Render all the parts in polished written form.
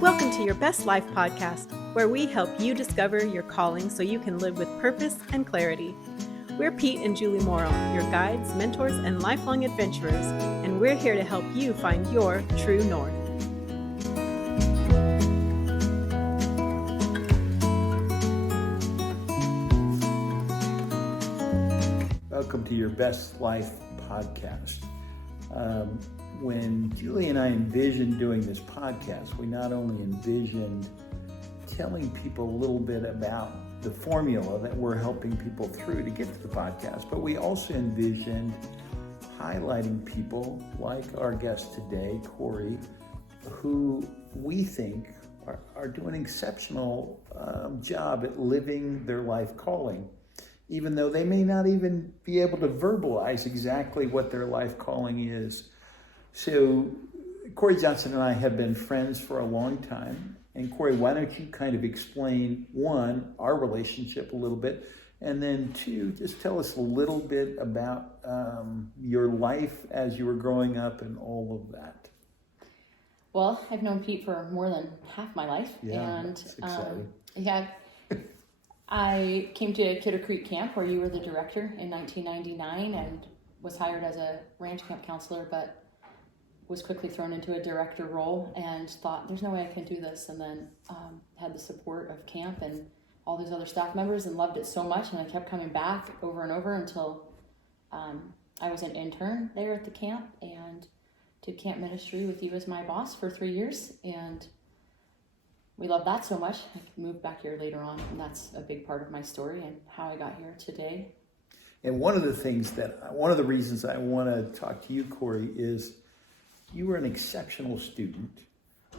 Welcome to Your Best Life podcast, where we help you discover your calling so you can live with purpose and clarity. We're Pete and Julie Morrow, your guides, mentors, and lifelong adventurers, and we're here to help you find your true north. Welcome to Your Best Life podcast. When Julie and I envisioned doing this podcast, we not only envisioned telling people a little bit about the formula that we're helping people through to get to the podcast, but we also envisioned highlighting people like our guest today, Corrie, who we think are doing an exceptional job at living their life calling, even though they may not even be able to verbalize exactly what their life calling is. So Corrie Johnson and I have been friends for a long time. And Corrie, why don't you kind of explain, one, our relationship a little bit, and then two, just tell us a little bit about your life as you were growing up and all of that. Well, I've known Pete for more than half my life. Yeah, that's exciting. I came to Kidder Creek Camp where you were the director in 1999 and was hired as a ranch camp counselor, but was quickly thrown into a director role and thought, there's no way I can do this. And then had the support of camp and all these other staff members and loved it so much. And I kept coming back over and over until I was an intern there at the camp and did camp ministry with you as my boss for 3 years. And we loved that so much. I moved back here later on, and that's a big part of my story and how I got here today. And one of the reasons I want to talk to you, Corrie, is you were an exceptional student.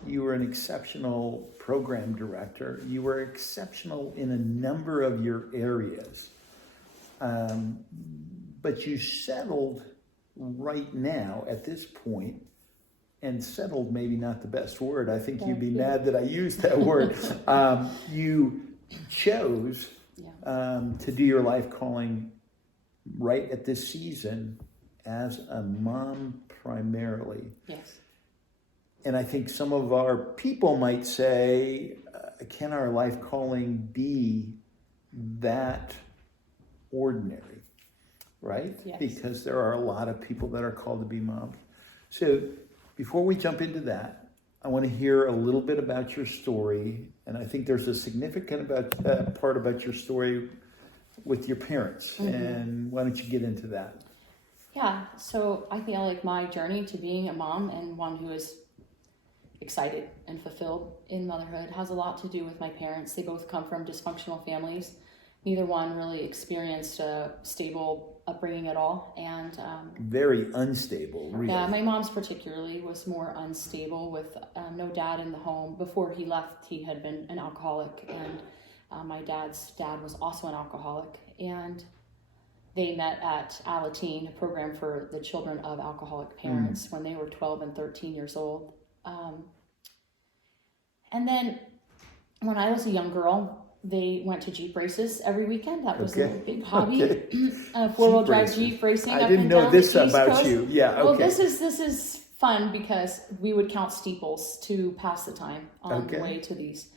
You were an exceptional program director. You were exceptional in a number of your areas. But you settled right now at this point, and settled maybe not the best word. I think you'd be mad that I used that word. You chose to do your life calling right at this season as a mom primarily. Yes. And I think some of our people might say, can our life calling be that ordinary, right? Yes. Because there are a lot of people that are called to be moms. So before we jump into that, I want to hear a little bit about your story. And I think there's a significant part about your story with your parents. Mm-hmm. And why don't you get into that? Yeah, so I feel like my journey to being a mom and one who is excited and fulfilled in motherhood has a lot to do with my parents. They both come from dysfunctional families. Neither one really experienced a stable upbringing at all. And very unstable, really. Yeah, my mom's particularly was more unstable with no dad in the home. Before he left, he had been an alcoholic, and my dad's dad was also an alcoholic. And they met at Alateen, a program for the children of alcoholic parents, when they were 12 and 13 years old. And then when I was a young girl, they went to Jeep races every weekend. That was a big hobby. Four-wheel drive Jeep racing. I didn't know this about you. Yeah, okay. Well, this is fun because we would count steeples to pass the time on the way to these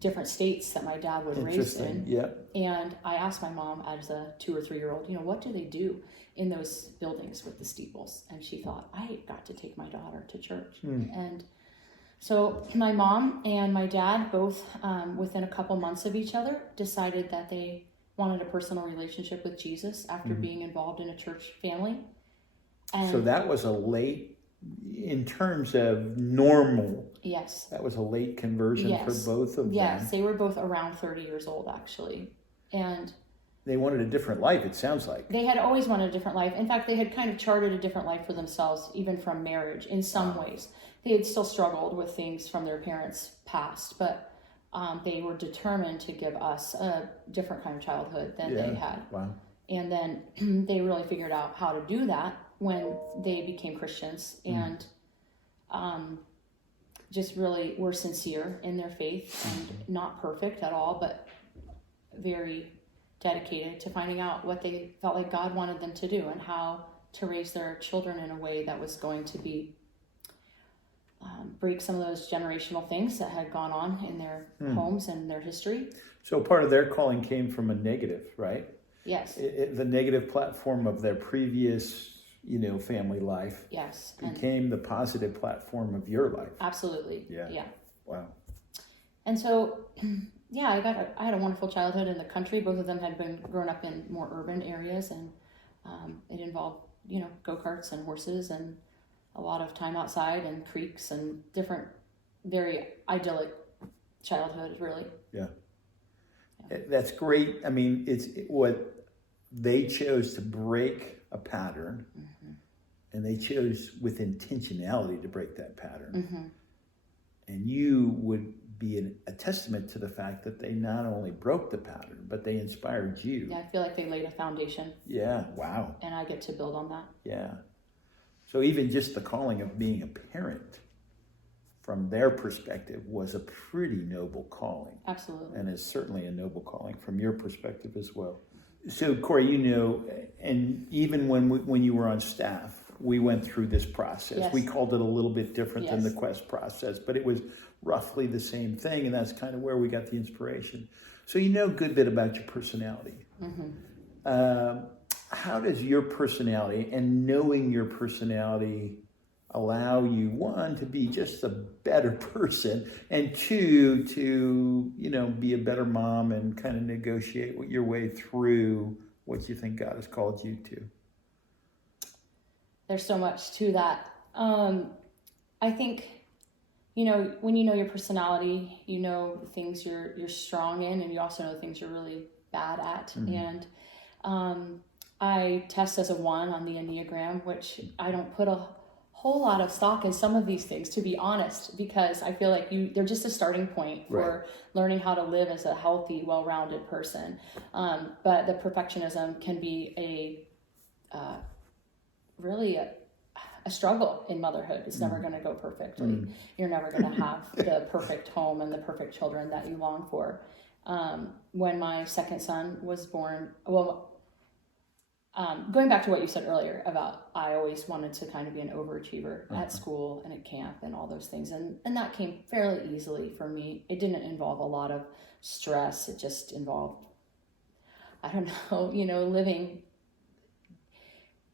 different states that my dad would race in. Yeah. And I asked my mom as a 2 or 3 year old, what do they do in those buildings with the steeples? And she thought, I got to take my daughter to church. And so my mom and my dad both, within a couple months of each other, decided that they wanted a personal relationship with Jesus after being involved in a church family. And so that was a late, in terms of normal. Yes. That was a late conversion for both of them. Yes, they were both around 30 years old, actually. And they wanted a different life, it sounds like. They had always wanted a different life. In fact, they had kind of charted a different life for themselves, even from marriage, in some ways. They had still struggled with things from their parents' past, but they were determined to give us a different kind of childhood than they had. Wow. And then they really figured out how to do that when they became Christians and just really were sincere in their faith and not perfect at all, but very dedicated to finding out what they felt like God wanted them to do and how to raise their children in a way that was going to be break some of those generational things that had gone on in their homes and their history. So part of their calling came from a negative, right? Yes. The negative platform of their previous, family life. Yes. Became the positive platform of your life. Absolutely. Yeah. Wow. And so, I had a wonderful childhood in the country. Both of them had been grown up in more urban areas, and it involved, go-karts and horses and a lot of time outside and creeks and different, very idyllic childhood, really. Yeah. That's great. I mean, it's what they chose to break a pattern, and they chose with intentionality to break that pattern. And you would be a testament to the fact that they not only broke the pattern, but they inspired you. Yeah, I feel like they laid a foundation. Yeah, wow. And I get to build on that. Yeah. So even just the calling of being a parent, from their perspective, was a pretty noble calling. Absolutely. And is certainly a noble calling from your perspective as well. So Corrie, and even when you were on staff, we went through this process. Yes. We called it a little bit different than the Yes. Quest process, but it was roughly the same thing, and that's kind of where we got the inspiration. So you know a good bit about your personality. How does your personality and knowing your personality allow you, one, to be just a better person, and two, to be a better mom and kind of negotiate your way through what you think God has called you to? There's so much to that. I think, when you know your personality, you know the things you're strong in, and you also know the things you're really bad at. And I test as a 1 on the Enneagram, which I don't put a whole lot of stock in some of these things, to be honest, because I feel like they're just a starting point for learning how to live as a healthy, well-rounded person. But the perfectionism can be really a struggle in motherhood. It's never going to go perfectly. You're never going to have the perfect home and the perfect children that you long for. When my second son was born, going back to what you said earlier about I always wanted to kind of be an overachiever at school and at camp and all those things. And that came fairly easily for me. It didn't involve a lot of stress. It just involved, I don't know, living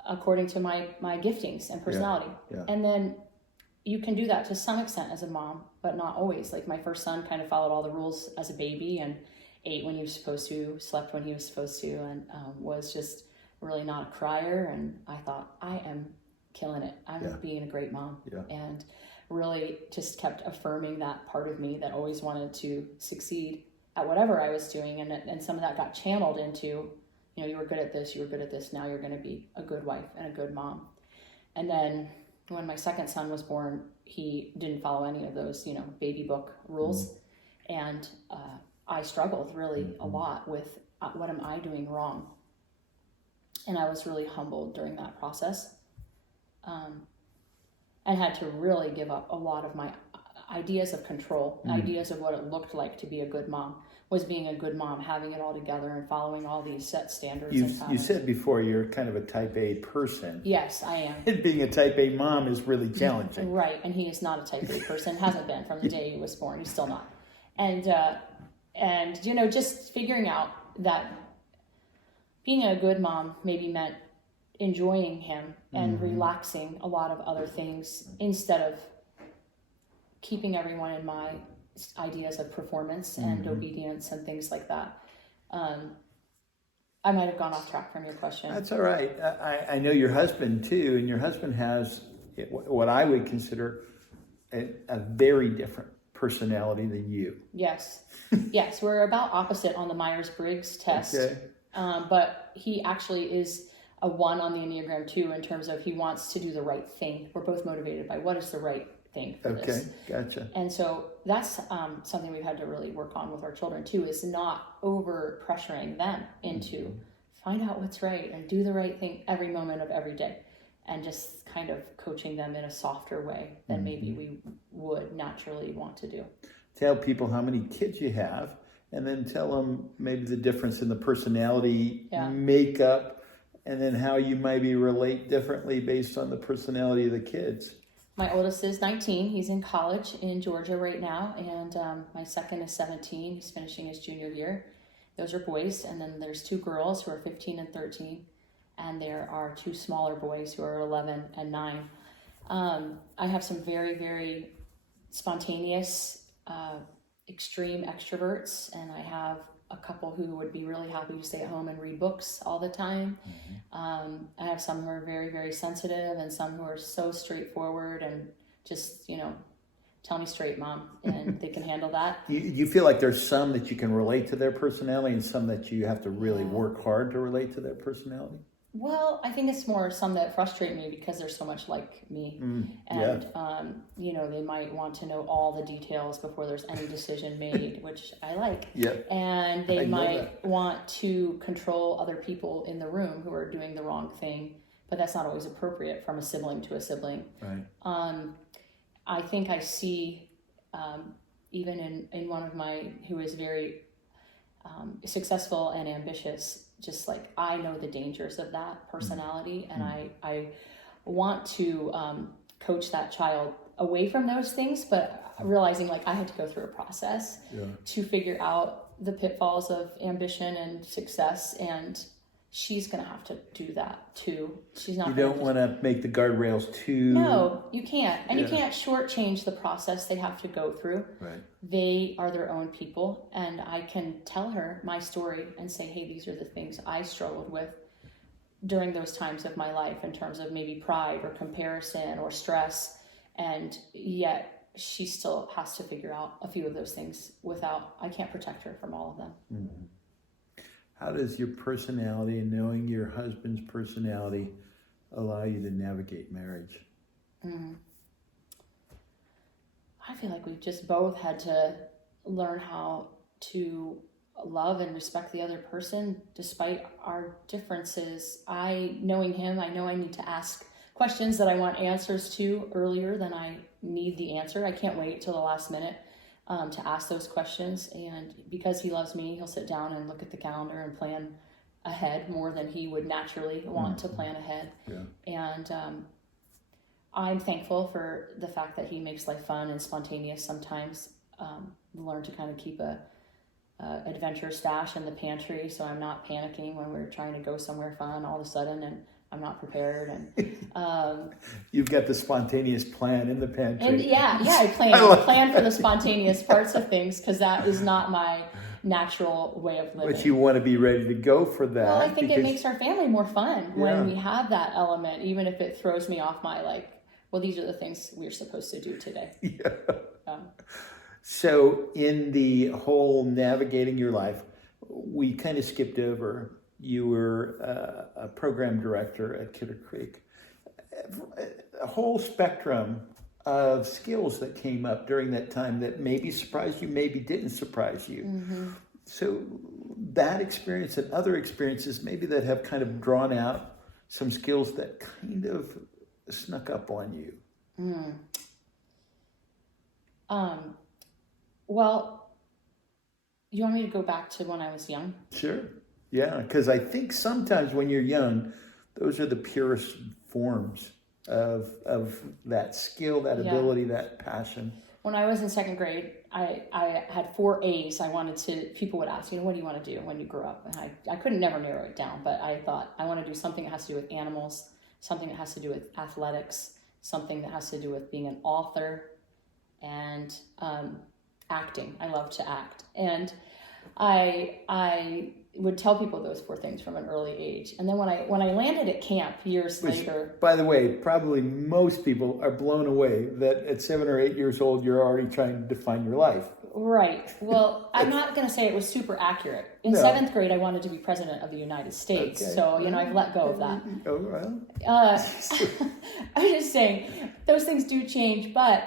according to my giftings and personality. Yeah. And then you can do that to some extent as a mom, but not always. Like my first son kind of followed all the rules as a baby and ate when he was supposed to, slept when he was supposed to, and was just really not a crier. And I thought, I am killing it. I'm being a great mom. And really just kept affirming that part of me that always wanted to succeed at whatever I was doing. And some of that got channeled into, you were good at this, now you're going to be a good wife and a good mom. And then when my second son was born, he didn't follow any of those, baby book rules. And I struggled really a lot with what am I doing wrong? And I was really humbled during that process, and had to really give up a lot of my ideas of control, ideas of what it looked like to be a good mom. Was being a good mom, having it all together and following all these set standards. You said before you're kind of a type A person. Yes, I am. And being a type A mom is really challenging. Right, and he is not a type A person, hasn't been from the day he was born. He's still not. And just figuring out that being a good mom maybe meant enjoying him and relaxing a lot of other things instead of keeping everyone in my ideas of performance and obedience and things like that. I might have gone off track from your question. That's all right. I know your husband too, and your husband has what I would consider a very different personality than you. Yes. Yes, we're about opposite on the Myers-Briggs test. Okay. But he actually is a 1 on the Enneagram 2 in terms of he wants to do the right thing. We're both motivated by what is the right thing for this. Okay, gotcha. And so that's something we've had to really work on with our children too, is not over pressuring them into find out what's right and do the right thing every moment of every day, and just kind of coaching them in a softer way than maybe we would naturally want to do. Tell people how many kids you have, and then tell them maybe the difference in the personality makeup, and then how you maybe relate differently based on the personality of the kids. My oldest is 19. He's in college in Georgia right now. And my second is 17. He's finishing his junior year. Those are boys. And then there's 2 girls who are 15 and 13. And there are 2 smaller boys who are 11 and 9. I have some very, very spontaneous, extreme extroverts. And I have a couple who would be really happy to stay at home and read books all the time. I have some who are very, very sensitive, and some who are so straightforward and just, tell me straight, Mom, and they can handle that. You feel like there's some that you can relate to their personality and some that you have to really work hard to relate to their personality? Well, I think it's more some that frustrate me because they're so much like me. And, they might want to know all the details before there's any decision made, which I like. Yeah. And they might want to control other people in the room who are doing the wrong thing, but that's not always appropriate from a sibling to a sibling. Right. I think I see, even in one of who is very successful and ambitious, just like I know the dangers of that personality, and I want to coach that child away from those things, but realizing like I had to go through a process to figure out the pitfalls of ambition and success, and she's gonna have to do that too. She's not. You don't want to make the guardrails too. No, you can't, and you can't shortchange the process they have to go through. Right. They are their own people, and I can tell her my story and say, hey, these are the things I struggled with during those times of my life in terms of maybe pride or comparison or stress, and yet she still has to figure out a few of those things I can't protect her from all of them. Mm-hmm. How does your personality and knowing your husband's personality allow you to navigate marriage? I feel like we've just both had to learn how to love and respect the other person despite our differences. Knowing him, I know I need to ask questions that I want answers to earlier than I need the answer. I can't wait till the last minute to ask those questions. And because he loves me, he'll sit down and look at the calendar and plan ahead more than he would naturally want to plan ahead. Yeah. And I'm thankful for the fact that he makes life fun and spontaneous sometimes. Learn to kind of keep a adventure stash in the pantry, so I'm not panicking when we're trying to go somewhere fun all of a sudden and I'm not prepared. And you've got the spontaneous plan in the pantry. And I plan for the spontaneous parts of things because that is not my natural way of living. But you want to be ready to go for that. Well, I think it makes our family more fun when we have that element, even if it throws me off my these are the things we're supposed to do today. Yeah. So in the whole navigating your life, we kind of skipped over, you were a program director at Kidder Creek. A whole spectrum of skills that came up during that time that maybe surprised you, maybe didn't surprise you. Mm-hmm. So that experience and other experiences maybe that have kind of drawn out some skills that kind of snuck up on you. Well, you want me to go back to when I was young? Sure. Yeah, because I think sometimes when you're young, those are the purest forms of that skill, that ability, that passion. When I was in second grade, I had 4 A's. People would ask, what do you want to do when you grow up? And I couldn't never narrow it down, but I thought I want to do something that has to do with animals, something that has to do with athletics, something that has to do with being an author, and acting. I love to act. And I would tell people those 4 things from an early age. And then when I landed at camp years later... By the way, probably most people are blown away that at 7 or 8 years old, you're already trying to define your life. Right. Well, I'm not going to say it was super accurate. In 7th grade, I wanted to be president of the United States. Okay. So, I've let go of that. Oh, well. I'm just saying, those things do change, but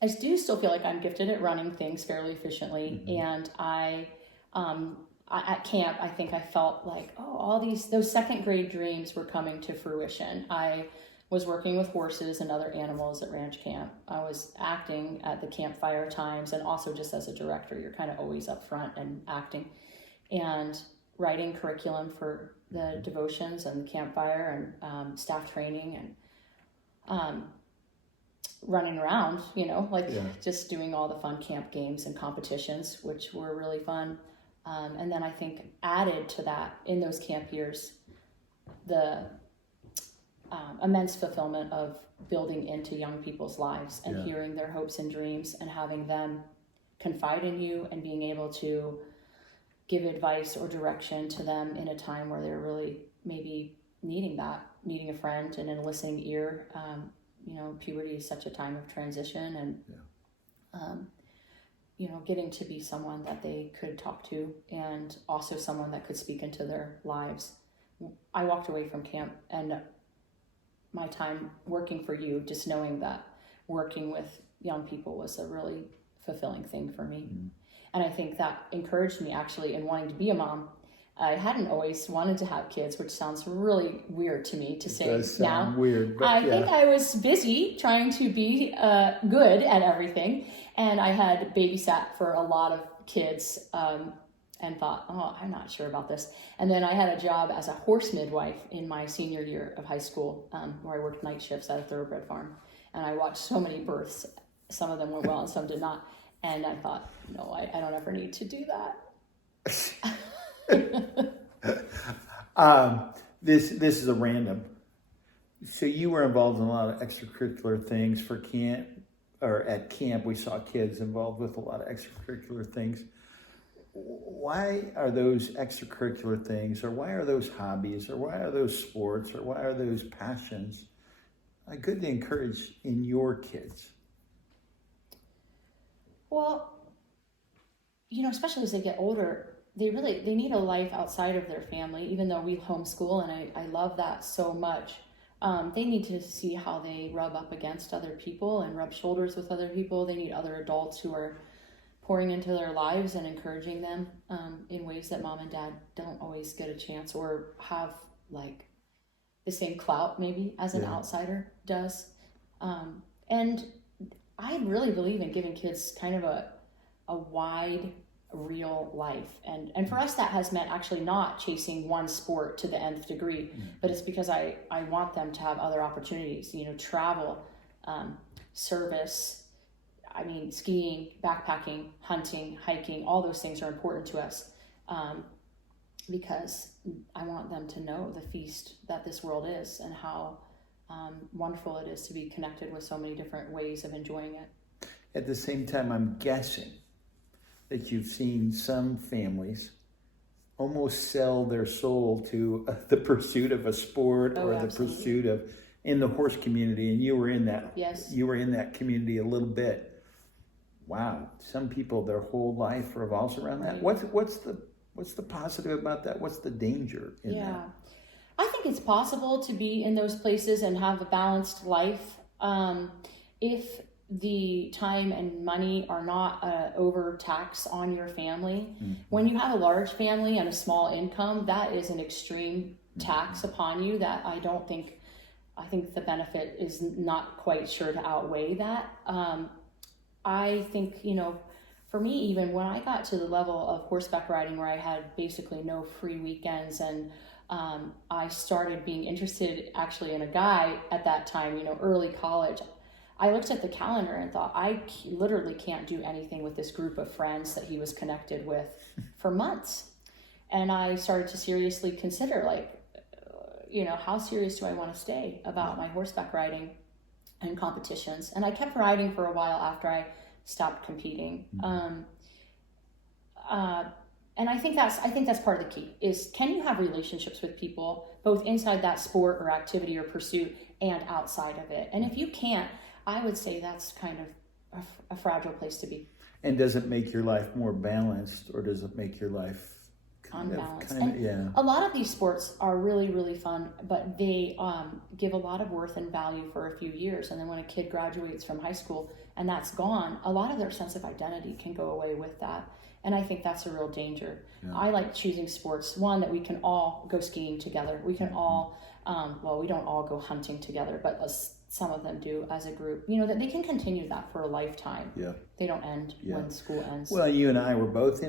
I do still feel like I'm gifted at running things fairly efficiently. Mm-hmm. And at camp, I think I felt like, those second grade dreams were coming to fruition. I was working with horses and other animals at ranch camp. I was acting at the campfire times, and also just as a director, you're kind of always up front and acting, and writing curriculum for the devotions and the campfire and staff training. And running around, Yeah. just doing all the fun camp games and competitions, which were really fun. And then I think added to that in those camp years, the immense fulfillment of building into young people's lives and Yeah. hearing their hopes and dreams and having them confide in you and being able to give advice or direction to them in a time where they're really maybe needing a friend and a listening ear. Puberty is such a time of transition, and getting to be someone that they could talk to and also someone that could speak into their lives. I walked away from camp and my time working for you, just knowing that working with young people was a really fulfilling thing for me. Mm-hmm. And I think that encouraged me actually in wanting to be a mom. I hadn't always wanted to have kids, which sounds really weird to me to say now. It does sound weird, but I think I was busy trying to be good at everything. And I had babysat for a lot of kids and thought, I'm not sure about this. And then I had a job as a horse midwife in my senior year of high school, where I worked night shifts at a thoroughbred farm. And I watched so many births. Some of them went well and some did not. And I thought, no, I don't ever need to do that. This is a random. So you were involved in a lot of extracurricular things for camp, or at camp we saw kids involved with a lot of extracurricular things. Why are those extracurricular things, or why are those hobbies, or why are those sports, or why are those passions good to encourage in your kids? Well, especially as they get older, they need a life outside of their family, even though we homeschool, and I love that so much. They need to see how they rub up against other people and rub shoulders with other people. They need other adults who are pouring into their lives and encouraging them in ways that mom and dad don't always get a chance or have like the same clout maybe as an outsider does. And I really believe in giving kids kind of a wide, real life. And for us, that has meant actually not chasing one sport to the nth degree, but it's because I want them to have other opportunities, travel, service, skiing, backpacking, hunting, hiking, all those things are important to us because I want them to know the feast that this world is and how wonderful it is to be connected with so many different ways of enjoying it. At the same time, I'm guessing that you've seen some families almost sell their soul to the pursuit of a sport or the pursuit of in the horse community, and you were in that. Yes. You were in that community a little bit. Wow, some people, their whole life revolves around that. What's the positive about that? What's the danger in that? I think it's possible to be in those places and have a balanced life if the time and money are not overtax on your family. Mm-hmm. When you have a large family and a small income, that is an extreme tax upon you that I think the benefit is not quite sure to outweigh that. I think, for me, even when I got to the level of horseback riding where I had basically no free weekends and I started being interested actually in a guy at that time, early college, I looked at the calendar and thought, I literally can't do anything with this group of friends that he was connected with for months. And I started to seriously consider, how serious do I want to stay about my horseback riding and competitions? And I kept riding for a while after I stopped competing. And I think that's part of the key is, can you have relationships with people both inside that sport or activity or pursuit and outside of it? And if you can't, I would say that's kind of a fragile place to be. And does it make your life more balanced, or does it make your life unbalanced? A lot of these sports are really, really fun, but they give a lot of worth and value for a few years. And then when a kid graduates from high school and that's gone, a lot of their sense of identity can go away with that. And I think that's a real danger. Yeah. I like choosing sports, one, that we can all go skiing together. We can all, we don't all go hunting together, but some of them do as a group, that they can continue that for a lifetime. Yeah. They don't end when school ends. Well, you and I were both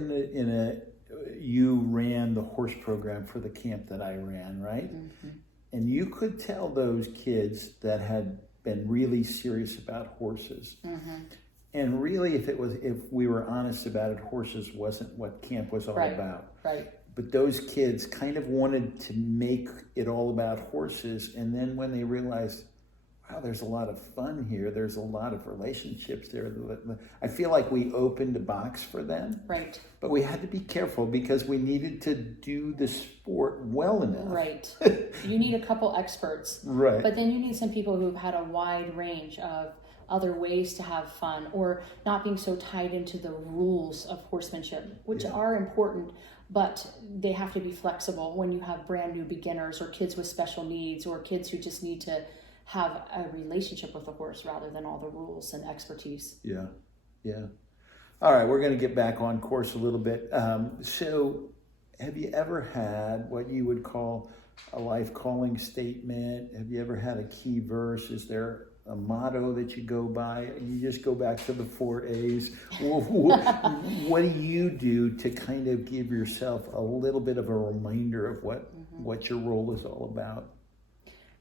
you ran the horse program for the camp that I ran, right? Mm-hmm. And you could tell those kids that had been really serious about horses. Mm-hmm. And really, if we were honest about it, horses wasn't what camp was all about. Right. But those kids kind of wanted to make it all about horses. And then when they realized, wow, there's a lot of fun here, there's a lot of relationships there, I feel like we opened a box for them. Right. But we had to be careful because we needed to do the sport well enough. Right. You need a couple experts. Right. But then you need some people who've had a wide range of other ways to have fun, or not being so tied into the rules of horsemanship, which are important, but they have to be flexible when you have brand new beginners or kids with special needs or kids who just need to have a relationship with the horse rather than all the rules and expertise. Yeah. All right, we're going to get back on course a little bit. So have you ever had what you would call a life calling statement? Have you ever had a key verse? Is there a motto that you go by? You just go back to the 4 A's. What do you do to kind of give yourself a little bit of a reminder of what your role is all about?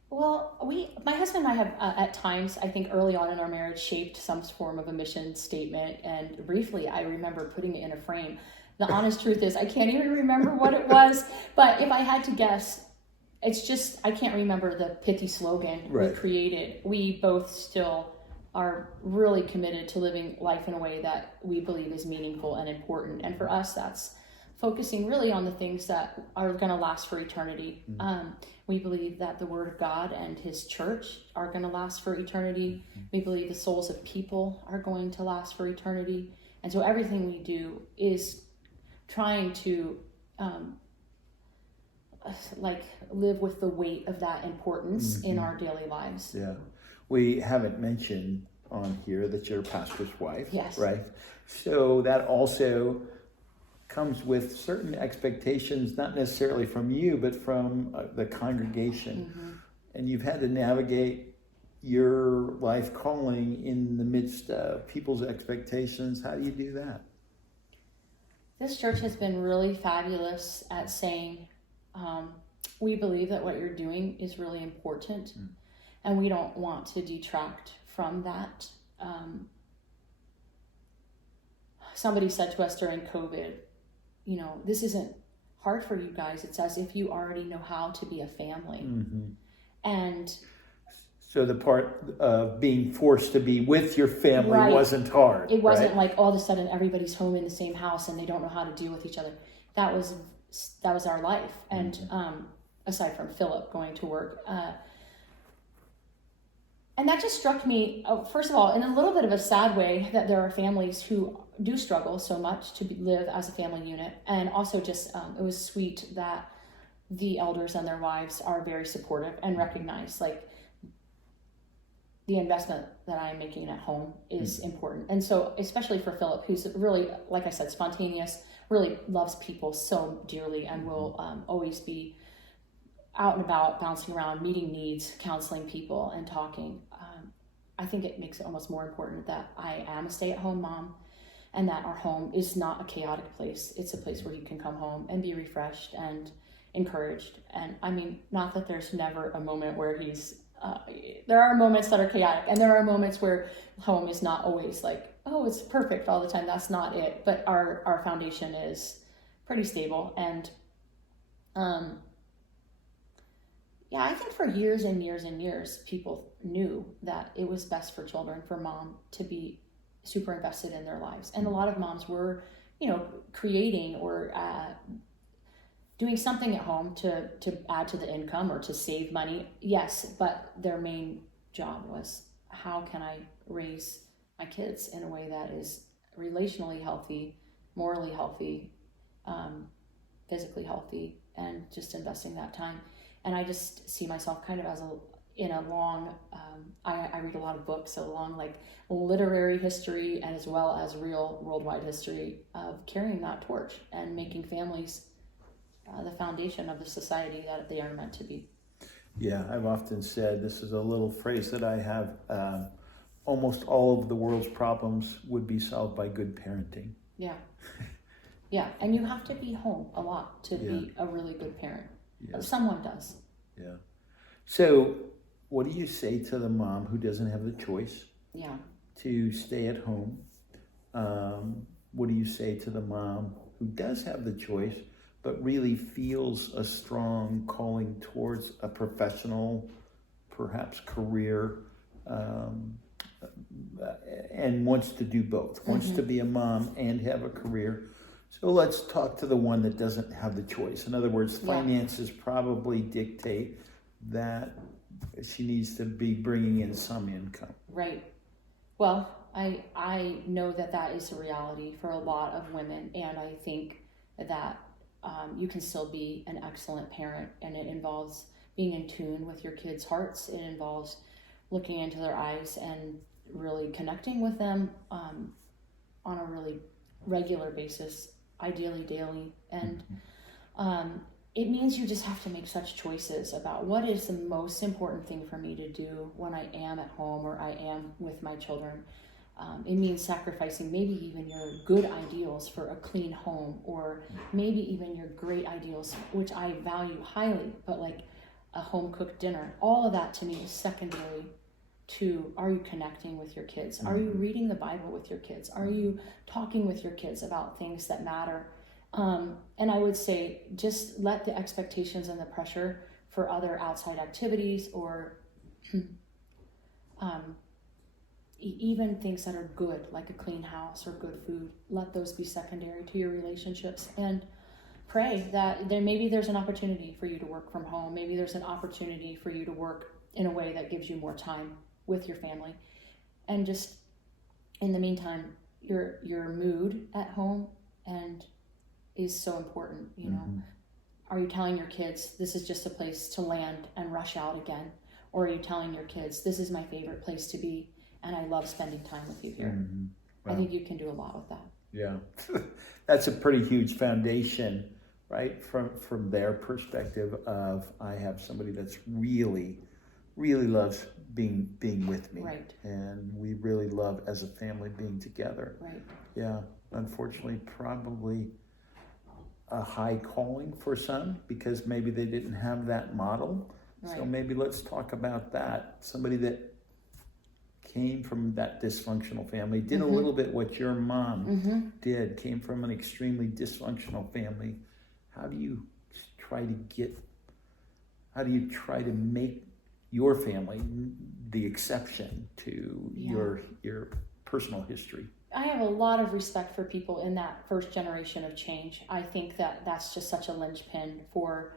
Well, my husband and I have at times, I think early on in our marriage, shaped some form of a mission statement. And briefly, I remember putting it in a frame. The honest truth is I can't even remember what it was. But if I had to guess, it's just, I can't remember the pithy slogan we created. We both still are really committed to living life in a way that we believe is meaningful and important. And for us, that's focusing really on the things that are going to last for eternity. Mm-hmm. We believe that the Word of God and His church are going to last for eternity. Mm-hmm. We believe the souls of people are going to last for eternity. And so everything we do is trying to live with the weight of that importance in our daily lives. Yeah. We haven't mentioned on here that you're a pastor's wife. Yes. Right? So that also comes with certain expectations, not necessarily from you, but from the congregation. Mm-hmm. And you've had to navigate your life calling in the midst of people's expectations. How do you do that? This church has been really fabulous at saying, we believe that what you're doing is really important, and we don't want to detract from that. Somebody said to us during COVID, this isn't hard for you guys. It's as if you already know how to be a family. Mm-hmm. And so the part of being forced to be with your family wasn't hard. It wasn't like all of a sudden everybody's home in the same house and they don't know how to deal with each other. That was our life. And aside from Philip going to work, and that just struck me, first of all, in a little bit of a sad way, that there are families who do struggle so much to live as a family unit. And also just, it was sweet that the elders and their wives are very supportive and recognize the investment that I'm making at home is important. And so, especially for Philip, who's really, like I said, spontaneous, really loves people so dearly and will always be out and about, bouncing around, meeting needs, counseling people and talking. I think it makes it almost more important that I am a stay-at-home mom and that our home is not a chaotic place. It's a place where you can come home and be refreshed and encouraged. And I mean, not that there's never a moment where there are moments that are chaotic, and there are moments where home is not always it's perfect all the time. That's not it. But our foundation is pretty stable. And I think for years and years and years, people knew that it was best for children for mom to be super invested in their lives. And a lot of moms were, creating or doing something at home to add to the income or to save money. Yes, but their main job was, how can I raise my kids in a way that is relationally healthy, morally healthy, physically healthy, and just investing that time. And I just see myself kind of as in a long, I read a lot of books, so long literary history and as well as real worldwide history of carrying that torch and making families the foundation of the society that they are meant to be. Yeah, I've often said, this is a little phrase that I have, almost all of the world's problems would be solved by good parenting. Yeah. Yeah, and you have to be home a lot to be a really good parent. Yeah. Someone does. Yeah. So what do you say to the mom who doesn't have the choice to stay at home? What do you say to the mom who does have the choice, but really feels a strong calling towards a professional, perhaps career, and wants to do both, wants to be a mom and have a career? So let's talk to the one that doesn't have the choice. In other words, finances probably dictate that she needs to be bringing in some income. Right. Well, I know that is a reality for a lot of women, and I think that you can still be an excellent parent, and it involves being in tune with your kids' hearts. It involves looking into their eyes and really connecting with them on a really regular basis, ideally daily. And it means you just have to make such choices about what is the most important thing for me to do when I am at home or I am with my children. It means sacrificing maybe even your good ideals for a clean home, or maybe even your great ideals, which I value highly, but like a home cooked dinner. All of that to me is secondary to, are you connecting with your kids? Are you reading the Bible with your kids? Are you talking with your kids about things that matter? And I would say just let the expectations and the pressure for other outside activities or even things that are good, like a clean house or good food, let those be secondary to your relationships. And pray that there's an opportunity for you to work from home. Maybe there's an opportunity for you to work in a way that gives you more time with your family. And just in the meantime, your mood at home and is so important. You know, are you telling your kids this is just a place to land and rush out again? Or are you telling your kids this is my favorite place to be and I love spending time with you here? Wow. I think you can do a lot with that. Yeah. That's a pretty huge foundation, right? From their perspective of, I have somebody that's really loves being with me. Right. And we really love as a family being together. Right. Yeah. Unfortunately, probably a high calling for some because maybe they didn't have that model. Right. So maybe let's talk about that. Somebody that came from that dysfunctional family, did a little bit what your mom did, came from an extremely dysfunctional family. How do you try to make your family the exception to your personal history? I have a lot of respect for people in that first generation of change. I think that's just such a linchpin for,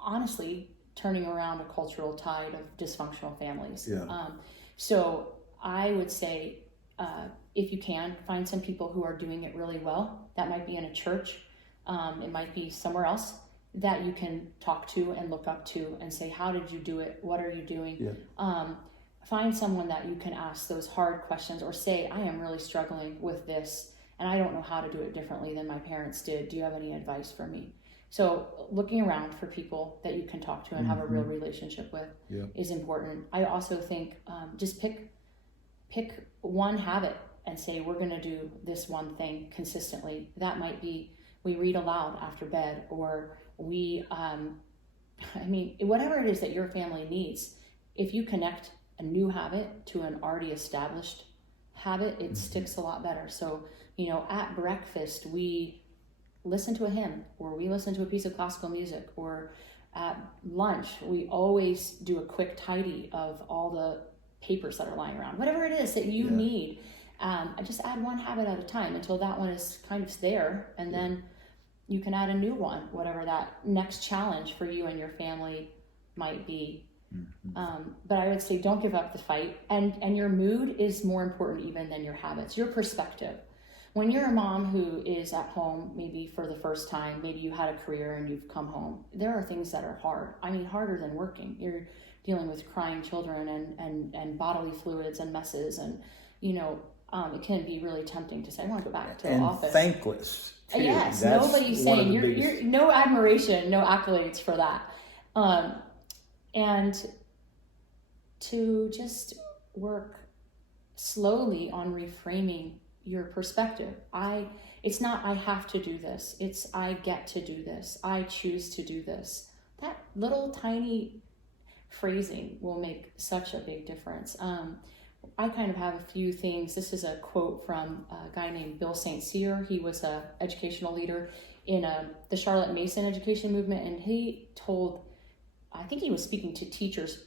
honestly, turning around a cultural tide of dysfunctional families. Yeah. So I would say, if you can, find some people who are doing it really well. That might be in a church. It might be somewhere else that you can talk to and look up to and say, how did you do it? What are you doing? Yeah. Find someone that you can ask those hard questions or say, I am really struggling with this and I don't know how to do it differently than my parents did. Do you have any advice for me? So looking around for people that you can talk to and have a real relationship with is important. I also think just pick one habit and say, we're going to do this one thing consistently. That might be we read aloud after bed, or we, whatever it is that your family needs. If you connect a new habit to an already established habit, it sticks a lot better. So, at breakfast, we listen to a hymn, or we listen to a piece of classical music, or at lunch, we always do a quick tidy of all the papers that are lying around. Whatever it is that you need, I just add one habit at a time until that one is kind of there, and then you can add a new one, whatever that next challenge for you and your family might be. But I would say don't give up the fight, and your mood is more important even than your habits, your perspective. When you're a mom who is at home, maybe for the first time, maybe you had a career and you've come home, there are things that are hard. I mean, harder than working. You're dealing with crying children and bodily fluids and messes, and it can be really tempting to say, I want to go back to the office. And thankless, too. Yes, that's nobody's saying, you're no admiration, no accolades for that. And to just work slowly on reframing your perspective. It's not I have to do this. It's I get to do this. I choose to do this. That little tiny phrasing will make such a big difference. I kind of have a few things. This is a quote from a guy named Bill St. Cyr. He was an educational leader in the Charlotte Mason education movement, and he told, I think he was speaking to teachers,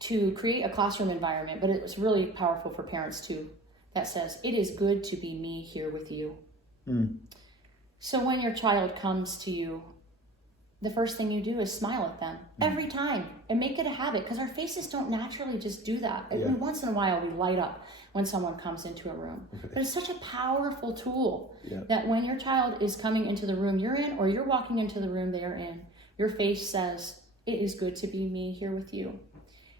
to create a classroom environment, but it was really powerful for parents too, that says, "It is good to be me here with you." So when your child comes to you, the first thing you do is smile at them every time and make it a habit, because our faces don't naturally just do that. I mean, once in a while we light up when someone comes into a room, but it's such a powerful tool that when your child is coming into the room you're in, or you're walking into the room they're in, your face says, "It is good to be me here with you."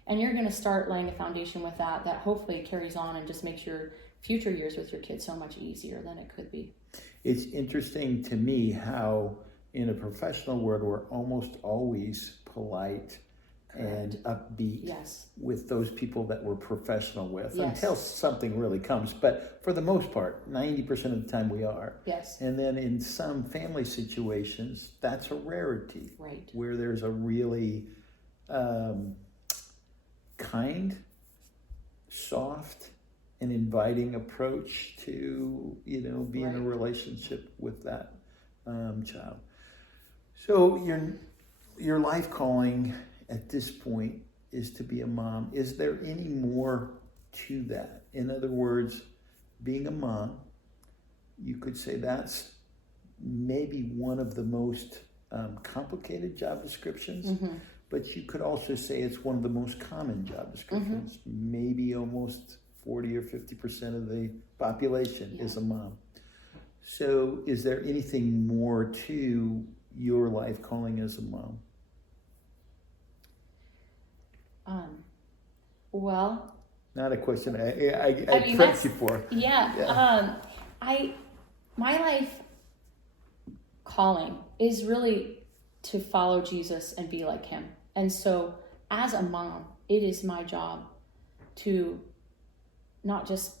And you're going to start laying a foundation with that hopefully carries on and just makes your future years with your kids so much easier than it could be. It's interesting to me how in a professional world we're almost always polite and upbeat with those people that we're professional with until something really comes. But for the most part, 90% of the time we are. And then in some family situations, that's a rarity. Where there's a really kind, soft, and inviting approach to, be in a relationship with that child. So your life calling at this point is to be a mom. Is there any more to that? In other words, being a mom, you could say that's maybe one of the most complicated job descriptions, but you could also say it's one of the most common job descriptions. Maybe almost 40 or 50% of the population is a mom. So is there anything more to your life calling as a mom? Well, not a question I prepped you for. My life calling is really to follow Jesus and be like him. And so as a mom, it is my job to not just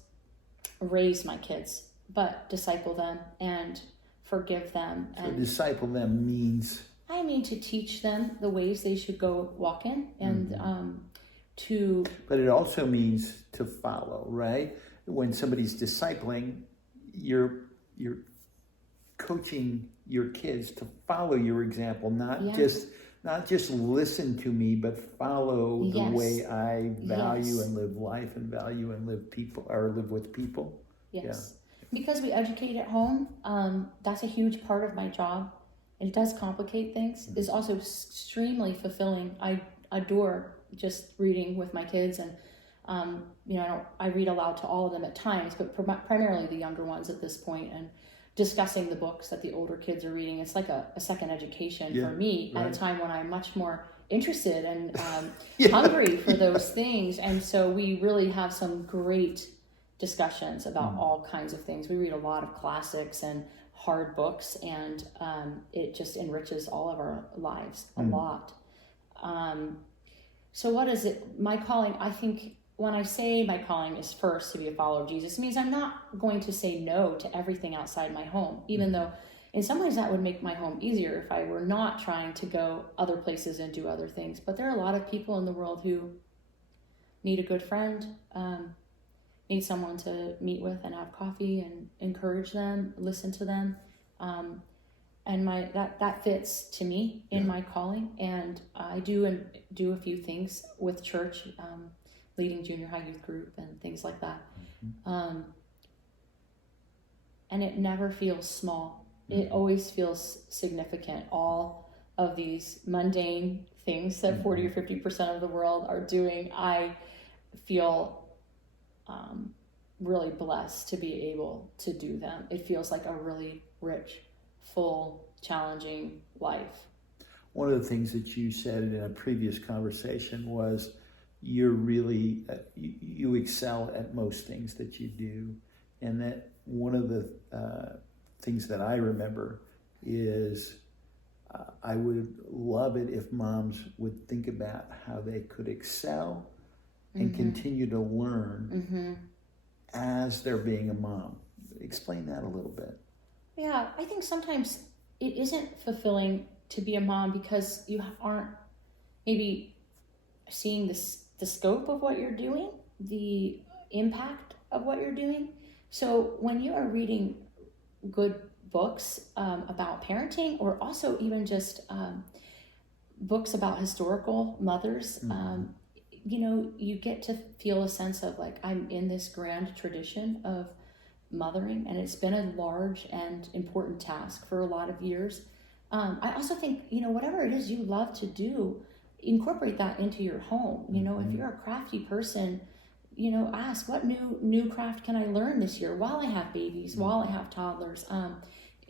raise my kids, but disciple them and forgive them. So and disciple them means? I mean to teach them the ways they should go walk in, and But it also means to follow, right? When somebody's discipling, you're coaching your kids to follow your example, not just listen to me, but follow the way I value and live life and value and live with people. Because we educate at home, that's a huge part of my job. It does complicate things. It's also extremely fulfilling. I adore just reading with my kids, and I read aloud to all of them at times, but primarily the younger ones at this point, and discussing the books that the older kids are reading. It's like a second education for me at a time when I'm much more interested and hungry for those things. And so we really have some great discussions about all kinds of things. We read a lot of classics and hard books, and it just enriches all of our lives a lot. So what is it? My calling, I think when I say my calling is first to be a follower of Jesus, it means I'm not going to say no to everything outside my home, even though in some ways that would make my home easier if I were not trying to go other places and do other things. But there are a lot of people in the world who need a good friend, need someone to meet with and have coffee and encourage them, listen to them. And that fits to me in my calling. And I do a few things with church, leading junior high youth group and things like that. And it never feels small. It always feels significant. All of these mundane things that 40 or 50% of the world are doing, I feel really blessed to be able to do them. It feels like a really rich, full, challenging life. One of the things that you said in a previous conversation was you're really, you excel at most things that you do. And that one of the things that I remember is I would love it if moms would think about how they could excel and continue to learn as they're being a mom. Explain that a little bit. Yeah, I think sometimes it isn't fulfilling to be a mom because you aren't maybe seeing the scope of what you're doing, the impact of what you're doing. So when you are reading good books about parenting, or also even just books about historical mothers, you get to feel a sense of like, I'm in this grand tradition of mothering, and it's been a large and important task for a lot of years. I also think, whatever it is you love to do, incorporate that into your home. If you're a crafty person, ask, what new craft can I learn this year while I have babies, while I have toddlers?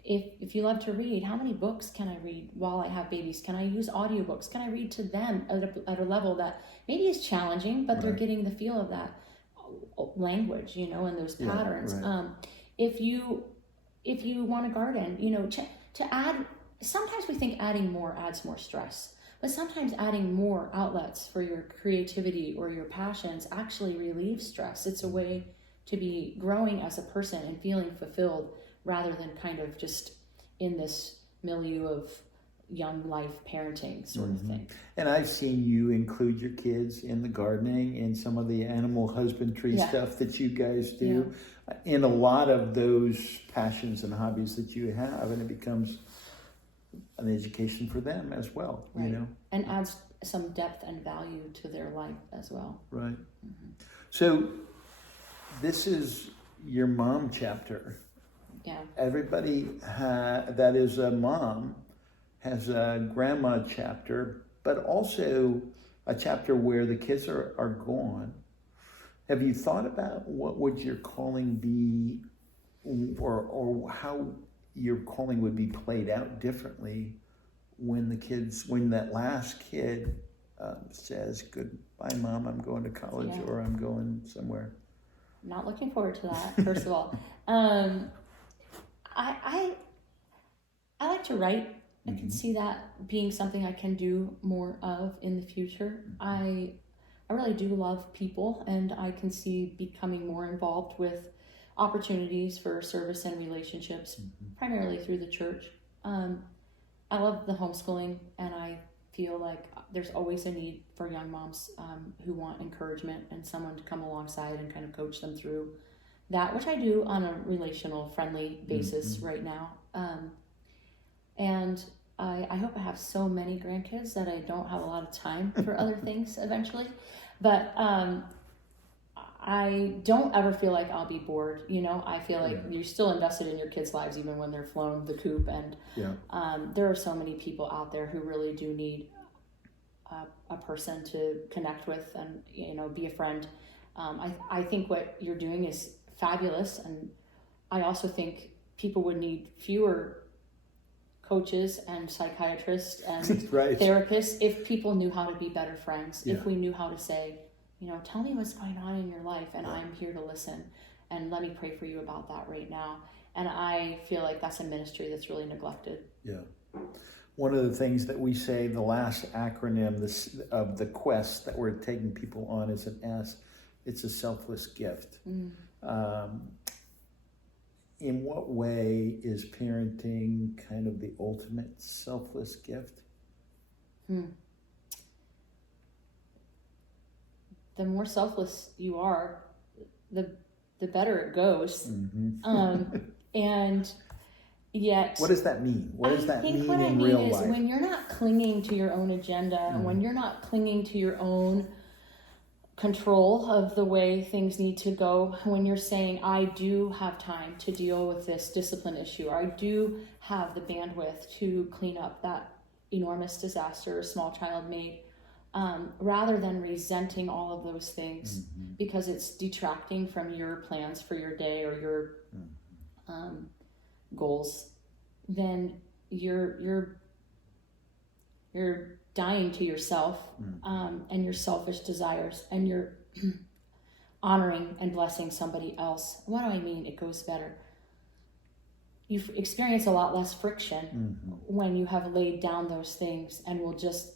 If you love to read, how many books can I read while I have babies? Can I use audiobooks? Can I read to them at a level that maybe is challenging, but they're getting the feel of that language, and those patterns. Right. If you want to garden, to add, sometimes we think adding more adds more stress, but sometimes adding more outlets for your creativity or your passions actually relieves stress. It's a way to be growing as a person and feeling fulfilled, rather than kind of just in this milieu of young life parenting sort of thing. And I've seen you include your kids in the gardening and some of the animal husbandry stuff that you guys do in a lot of those passions and hobbies that you have, and it becomes an education for them as well, and adds some depth and value to their life as well. Right. So this is your mom chapter. Yeah. Everybody that is a mom has a grandma chapter, but also a chapter where the kids are gone. Have you thought about what would your calling be, or how your calling would be played out differently when that last kid says, goodbye, Mom, I'm going to college, or I'm going somewhere? Not looking forward to that, first of all. I like to write. I can see that being something I can do more of in the future. I really do love people, and I can see becoming more involved with opportunities for service and relationships, primarily through the church. I love the homeschooling, and I feel like there's always a need for young moms who want encouragement and someone to come alongside and kind of coach them through that, which I do on a relational, friendly basis right now. And I hope I have so many grandkids that I don't have a lot of time for other things eventually. But I don't ever feel like I'll be bored. I feel like you're still invested in your kids' lives even when they're flown the coop. And there are so many people out there who really do need a person to connect with and, be a friend. I think what you're doing is fabulous. And I also think people would need fewer coaches and psychiatrists and therapists if people knew how to be better friends, if we knew how to say, tell me what's going on in your life, and I'm here to listen, and let me pray for you about that right now. And I feel like that's a ministry that's really neglected. Yeah. One of the things that we say, the last acronym of the quest that we're taking people on is an S. It's a selfless gift. In what way is parenting kind of the ultimate selfless gift? The more selfless you are, the better it goes. And yet, what does that mean? What does that mean in real life? When you're not clinging to your own agenda, and when you're not clinging to your own control of the way things need to go, when you're saying, I do have time to deal with this discipline issue, or I do have the bandwidth to clean up that enormous disaster a small child made, rather than resenting all of those things because it's detracting from your plans for your day or your goals, then you're dying to yourself and your selfish desires, and you're honoring and blessing somebody else. What do I mean? It goes better. You experience a lot less friction when you have laid down those things and will just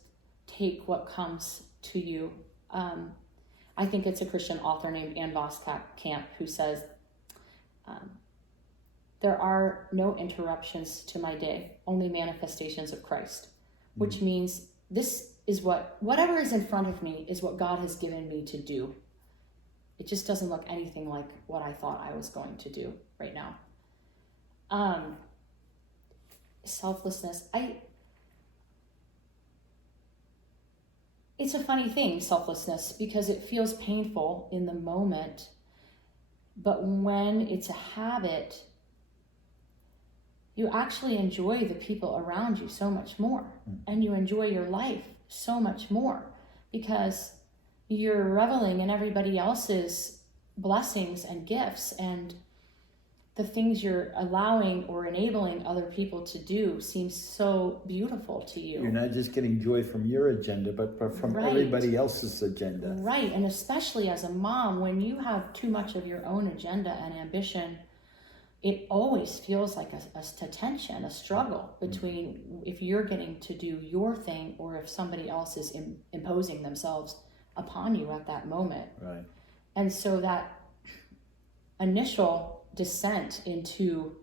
take what comes to you. I think it's a Christian author named Ann Voskamp who says, there are no interruptions to my day, only manifestations of Christ, which means this whatever is in front of me is what God has given me to do. It just doesn't look anything like what I thought I was going to do right now. Selflessness. It's a funny thing, selflessness, because it feels painful in the moment, but when it's a habit, you actually enjoy the people around you so much more, and you enjoy your life so much more because you're reveling in everybody else's blessings and gifts, and the things you're allowing or enabling other people to do seems so beautiful to you. You're not just getting joy from your agenda, but from everybody else's agenda. Right, and especially as a mom, when you have too much of your own agenda and ambition, it always feels like a tension, a struggle between if you're getting to do your thing or if somebody else is imposing themselves upon you at that moment. Right. And so that initial descent into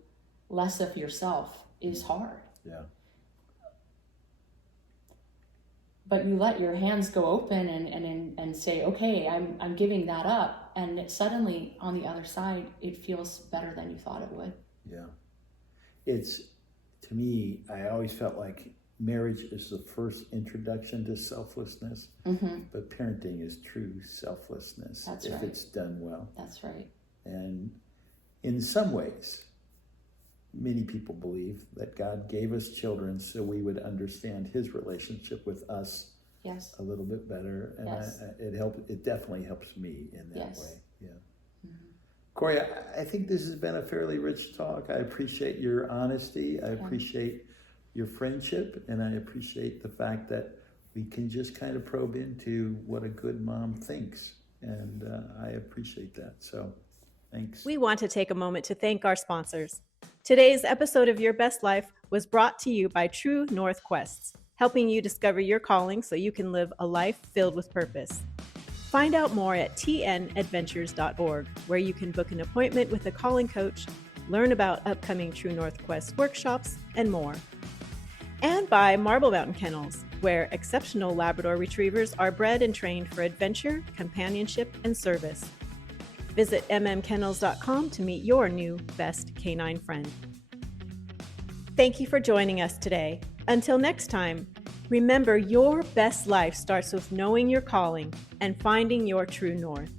less of yourself is hard. Yeah. But you let your hands go open and say, okay, I'm giving that up. And it suddenly, on the other side, it feels better than you thought it would. Yeah. It's, to me, I always felt like marriage is the first introduction to selflessness, but parenting is true selflessness. That's if right. it's done well. That's right. And in some ways, many people believe that God gave us children so we would understand his relationship with us Yes. a little bit better. And Yes. it definitely helps me in that Yes. way. Yeah. Corrie, I think this has been a fairly rich talk. I appreciate your honesty. I appreciate your friendship, and I appreciate the fact that we can just kind of probe into what a good mom thinks. And I appreciate that. So thanks. We want to take a moment to thank our sponsors. Today's episode of Your Best Life was brought to you by True North Quests, helping you discover your calling so you can live a life filled with purpose. Find out more at tnadventures.org, where you can book an appointment with a calling coach, learn about upcoming True North Quest workshops, and more. And by Marble Mountain Kennels, where exceptional Labrador retrievers are bred and trained for adventure, companionship, and service. Visit mmkennels.com to meet your new best canine friend. Thank you for joining us today. Until next time, remember your best life starts with knowing your calling and finding your true north.